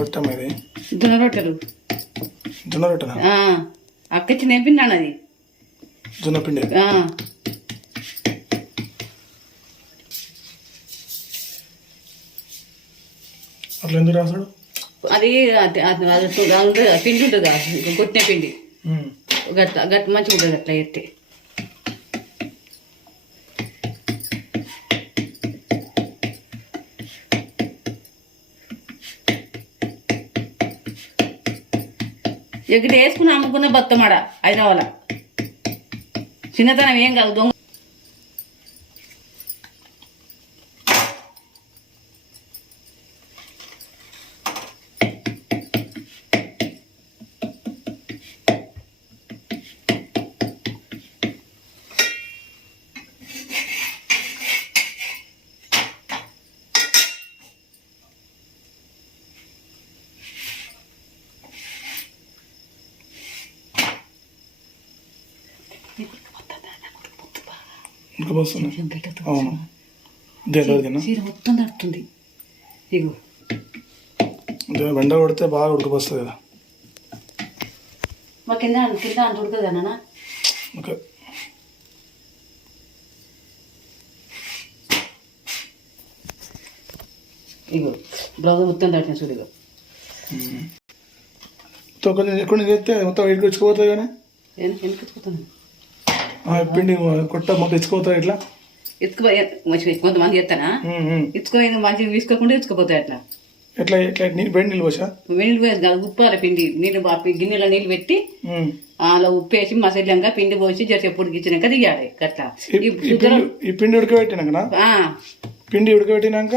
రొట్టె ఇది జొన్న రొట్టెలు. జొన్న రొట్టెనా? అక్క ఇచ్చి నేర్పిన్నాను అది జొన్న పిండి. అట్లా ఎందుకు రాసాడు? అది పిండి ఉంటుంది కదా, కొట్టిన పిండి గట్ల గట్ల మంచిగా ఉంటుంది అట్లా ఎత్తే. ఎక్కడ వేసుకుని అమ్ముకున్న బత్తమాడ హైదరాబాద్. చిన్నతనం ఏం కాదు, దొంగ. అవును, చీర మొత్తం తడుతుంది. ఇగో వెండ కొడితే బాగా ఉడకపోస్తుంది కదా. మా కింద కింద అంత ఉడుతుంది అన్న. ఓకే, ఇగో బ్లౌజ్ మొత్తం తడిన చూడు. ఇగో కొంచెం ఎక్కడ చేస్తే మొత్తం ఇటుకు ఇచ్చుకోపోతుంది కానీ ఎందుకు ఎత్తుకుతాను పిండి కొట్ట మొత్తం ఇచ్చుకోపోతుంది. ఇట్లా ఎత్తుకుపో కొంతమంది ఎత్తానా ఇచ్చుకోలేదు, మంచిగా తీసుకోకుండా ఇచ్చుకుపోతాయి. అట్లా ఎట్లా ఎట్లా వేడి నీళ్ళు పోసా? వేడి నీళ్ళు పోసి ఉప్పాలి పిండి. నీళ్ళు గిన్నెలో నీళ్ళు పెట్టి అలా ఉప్పు వేసి మసాలంగా పిండి పోసి జరసేపు ఉడికించినాక తీయాలి. అట్లా ఈ పిండి ఉడకబెట్టినాక పిండి ఉడకబెట్టినాక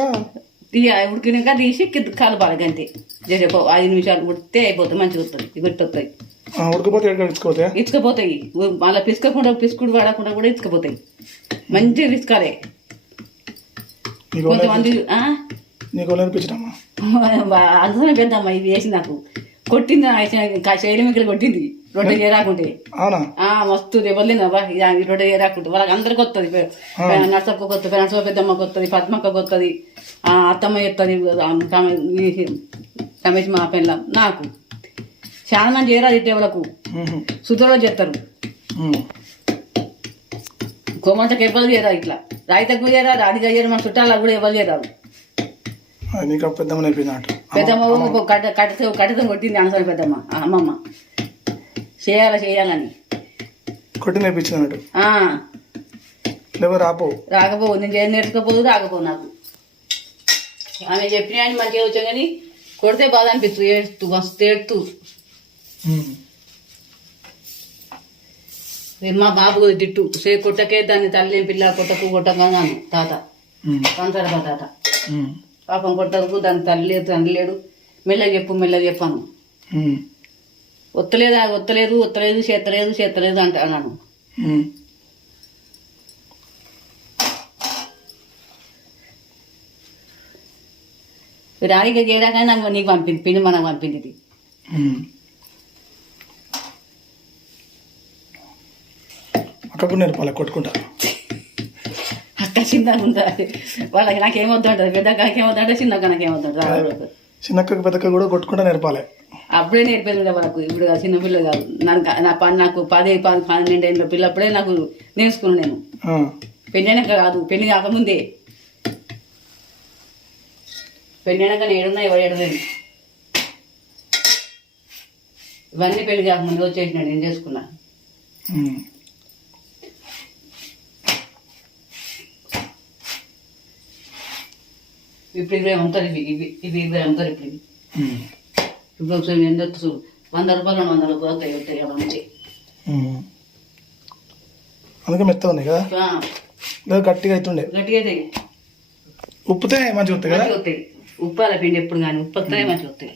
ఉడికినాక తీసి కలపాలి. గంతే జరసేపు 5 నిమిషాలు ఉడికితే అయిపోతుంది, మంచిగా వస్తుంది. గట్టి వస్తాయి. ఉడకపోతే ఇచ్చుకపోతాయి. అలా పిసుకకుండా పిసుకుడు వాడకుండా కూడా ఇచ్చుకపోతాయి. మంచిగా పిసుకాలి. కొంతమంది అందుకనే పెద్దమ్మ ఇది వేసి నాకు కొట్టింది. శైలమికలు కొట్టింది రొట్టె చేయరాకుంటే. మస్తు దెబ్బలేదబ్బా రొట్టె చేయరాకుంటే. వాళ్ళకి అందరికి వస్తుంది. నర్సక్కకు వస్తుంది, నర్సమ్మ పెద్దమ్మకు వస్తుంది, పద్మక్కకు వస్తుంది, అత్తమ్మ చెప్తుంది, రమేష్ మా పెళ్ళ. నాకు చాలా మంది చేయరాదు. ఇటీవలకు శుద్ధలో చేస్తారు. కోమంతకు ఎవరు చేయరాదు. ఇట్లా రాయితకు చేయరాదు, అడిగా చేయరు. మన చుట్టాలకు కూడా ఎవరు చేయరాదు. పెద్దమ్మ కట్టతో కొట్టింది అనసరి పెద్దమ్మ అమ్మమ్మ. చేయాలని కొట్టి నేర్పించినట్టు. రాకపోవు, నేను నేర్చుకోపోదు, రాకపోవు నాకు. ఆమె చెప్పిన మంచిగా వచ్చా కానీ కొడితే బాధ అనిపిస్తు, ఏడుస్తూ మస్తు ఏడుతూ. మా బాబు తిట్టు కొట్టకే దాన్ని తల్లి పిల్ల కొట్టకు కొట్టగా తాత పంచడపా తాత పాపం కొట్టకు దాని తండ్రి లేడు. మెల్లగా చెప్పాను. ఒత్తలేదు చేస్తలేదు అంటాను. రాణిగా చేయడాకనే నాకు నీకు పంపింది, పిండి మనకు పంపింది. ఇది అక్క నేర్పాలి కొట్టుకుంటా. అక్క చిన్నగా ఉంటుంది వాళ్ళకి, నాకేమవుతుంటుంది. పెద్దక్కకి ఏమవుతుంటే చిన్నక్క నాకేమవుతుంటుంది. చిన్నక్కకి పెద్దక్క కూడా కొట్టుకుంటా నేర్పాలి. అప్పుడే నేర్పేది వాళ్ళకు. ఇప్పుడు చిన్నపిల్ల కాదు. నాకు 10-12 ఏళ్ళ పిల్లప్పుడే నాకు నేర్చుకున్నాను నేను. పెళ్ళైనాక కాదు, పెళ్లి కాకముందే. పెళ్ళైనాక నేడున్నా ఎవరు ఏడలేదు. ఇవన్నీ పెళ్లి కాకముందు వచ్చేసినాడు, నేను చేసుకున్నా. ఇప్పుడు 20 అమ్ముతారు. ఇవి 20 అమ్ముతారు. ఇప్పుడు ఒకసారి ఎంత చూడు, 100 రూపాయలు 200 రూపాయలు వస్తాయి అలా నుంచి. అందుకే మెత్తగా ఉన్నాయి కదా, గట్టిగా అవుతుండే. గట్టిగా అవుతాయి. ఉప్పుతే మంచిగా వస్తాయి కదా. వస్తాయి. ఉప్పాల పిండి ఎప్పుడు కానీ ఉప్పు వస్తాయి, మంచిగా వస్తాయి.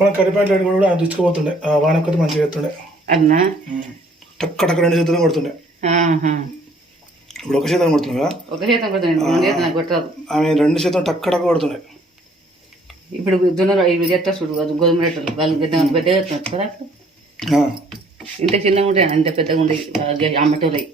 మనం కరిపాయలు కూడా తెచ్చుకోబోతుండే. వానొక్కటి మంచిగా ఎత్తుండే అన్నా. టక్క 2 చేతులు కొడుతుండే. ఇప్పుడు ఒక చేతం కొడుతుంది కదా. ఒక చేతం కొడుతుంది, కొట్టదు. ఆమె 2 చేతం టక్క కొడుతుండే. ఇప్పుడు జొన్న ఇవి చేస్తారు చూడు, అది గోధుమ రొట్టెలు. వాళ్ళు పెద్దగా కదా, ఇంత చిన్నగా ఉంటాయి, అంత పెద్దగా ఉంటాయి అమ్మటోలై.